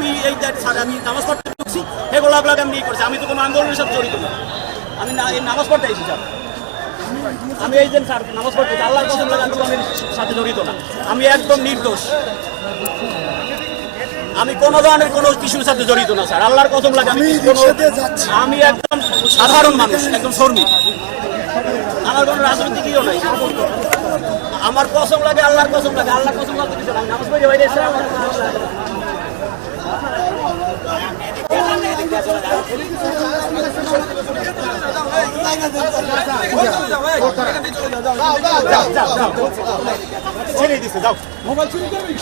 আমি এই আমি নামাজ পড়তে ঢুকছি এগুলো আপনাকে আমি করছি, আমি তো কোনো আন্দোলনের সাথে জড়িত না, আমি নামাজ পড়তে এসেছি স্যার। আমি এই যে স্যার নামাজ পড়তে আল্লাহর কসম লাগে আন্দোলনের সাথে জড়িত না, আমি একদম নির্দোষ, আমি কোনো ধরনের কোনো কিছুর সাথে জড়িত না স্যার, আল্লাহর কসম লাগে। আমি একদম সাধারণ মানুষ, একদম শ্রমিক, আমার কোনো রাজনৈতিক ইয়েও নাই। আমার কসম লাগে, আল্লাহর কসম লাগে, আল্লাহর কসম লাগে আমি নামাজ পড়ি বাইরে এসে ছেড়ে দিচ্ছে, যাও মোবাইল চুরি করবি।